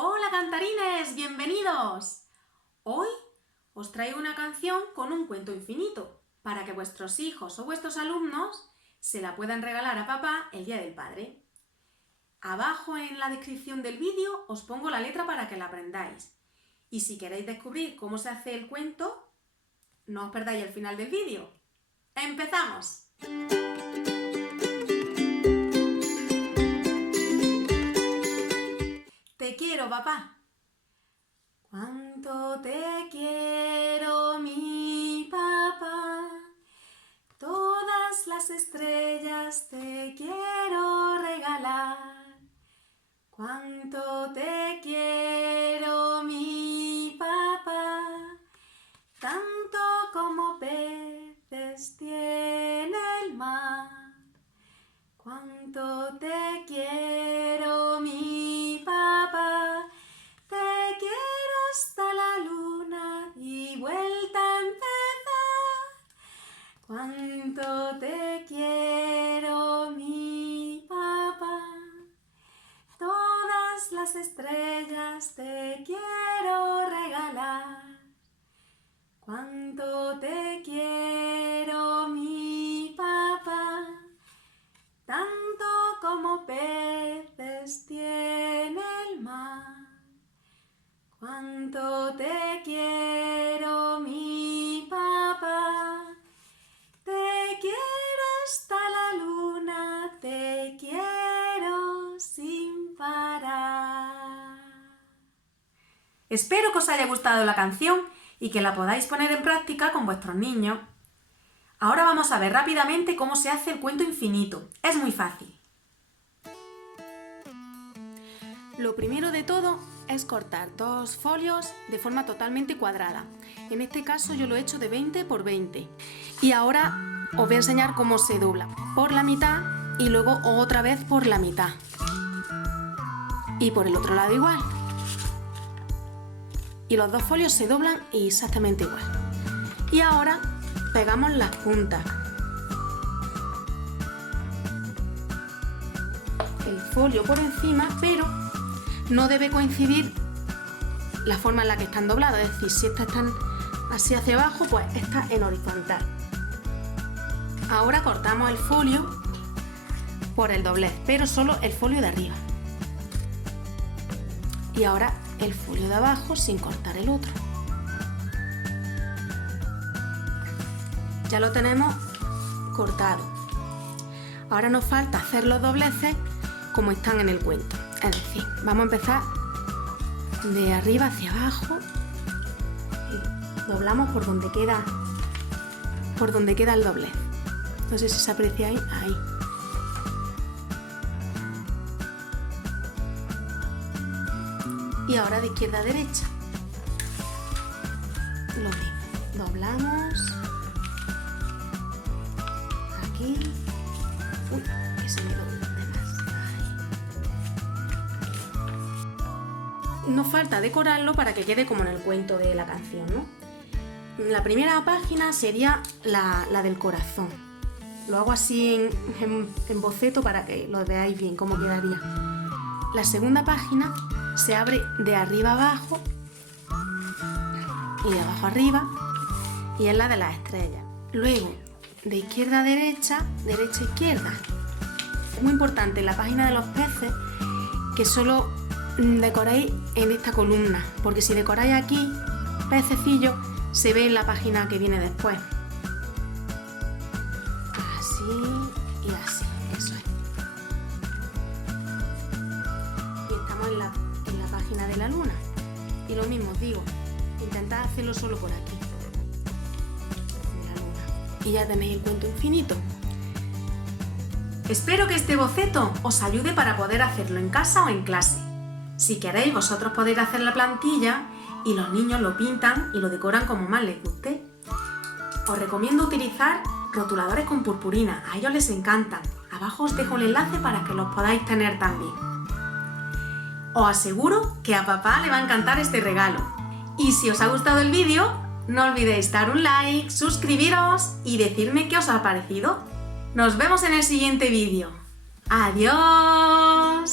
Hola cantarines, bienvenidos. Hoy os traigo una canción con un cuento infinito para que vuestros hijos o vuestros alumnos se la puedan regalar a papá el Día del Padre. Abajo en la descripción del vídeo os pongo la letra para que la aprendáis. Y si queréis descubrir cómo se hace el cuento, no os perdáis el final del vídeo. ¡Empezamos! Te quiero, papá. Cuánto te quiero, mi papá. Todas las estrellas te quiero regalar. Cuánto te quiero, mi papá. Tanto como peces tiene el mar. Cuánto te quiero, mi papá. Te quiero hasta la luna y vuelta a empezar. Cuánto te quiero, mi papá. Todas las estrellas te quiero regalar. Cuánto te quiero, mi papá. Tanto como peces tiene el mar. Cuánto te quiero, mi papá. Te quiero hasta la luna, te quiero sin parar. Espero que os haya gustado la canción y que la podáis poner en práctica con vuestros niños. Ahora vamos a ver rápidamente cómo se hace el cuento infinito. Es muy fácil. Lo primero de todo es cortar dos folios de forma totalmente cuadrada. En este caso yo lo he hecho de 20 por 20. Y ahora os voy a enseñar cómo se dobla por la mitad y luego otra vez por la mitad. Y por el otro lado igual. Y los dos folios se doblan exactamente igual. Y ahora pegamos las puntas. El folio por encima, pero no debe coincidir la forma en la que están doblados. Es decir, si estas están así hacia abajo, pues esta en horizontal. Ahora cortamos el folio por el doblez, pero solo el folio de arriba. Y ahora el folio de abajo sin cortar el otro. Ya lo tenemos cortado. Ahora nos falta hacer los dobleces como están en el cuento. Es decir, vamos a empezar de arriba hacia abajo y doblamos por donde queda el doblez. No sé si se aprecia ahí. Y ahora de izquierda a derecha. Lo mismo. Doblamos. Aquí. Uy, que se me dobla de más. Ahí. Nos falta decorarlo para que quede como en el cuento de la canción, ¿no? La primera página sería la del corazón. Lo hago así en boceto para que lo veáis bien cómo quedaría. La segunda página se abre de arriba abajo y de abajo arriba y es la de las estrellas. Luego, de izquierda a derecha, derecha a izquierda. Es muy importante en la página de los peces que solo decoréis en esta columna, porque si decoráis aquí, pececillo, se ve en la página que viene después. Así y así, eso es. Y estamos en la página de la luna. Y lo mismo os digo, intentad hacerlo solo por aquí. La luna. Y ya tenéis el cuento infinito. Espero que este boceto os ayude para poder hacerlo en casa o en clase. Si queréis, vosotros podéis hacer la plantilla y los niños lo pintan y lo decoran como más les guste. Os recomiendo utilizar rotuladores con purpurina, a ellos les encantan. Abajo os dejo el enlace para que los podáis tener también. Os aseguro que a papá le va a encantar este regalo. Y si os ha gustado el vídeo, no olvidéis dar un like, suscribiros y decirme qué os ha parecido. Nos vemos en el siguiente vídeo. ¡Adiós!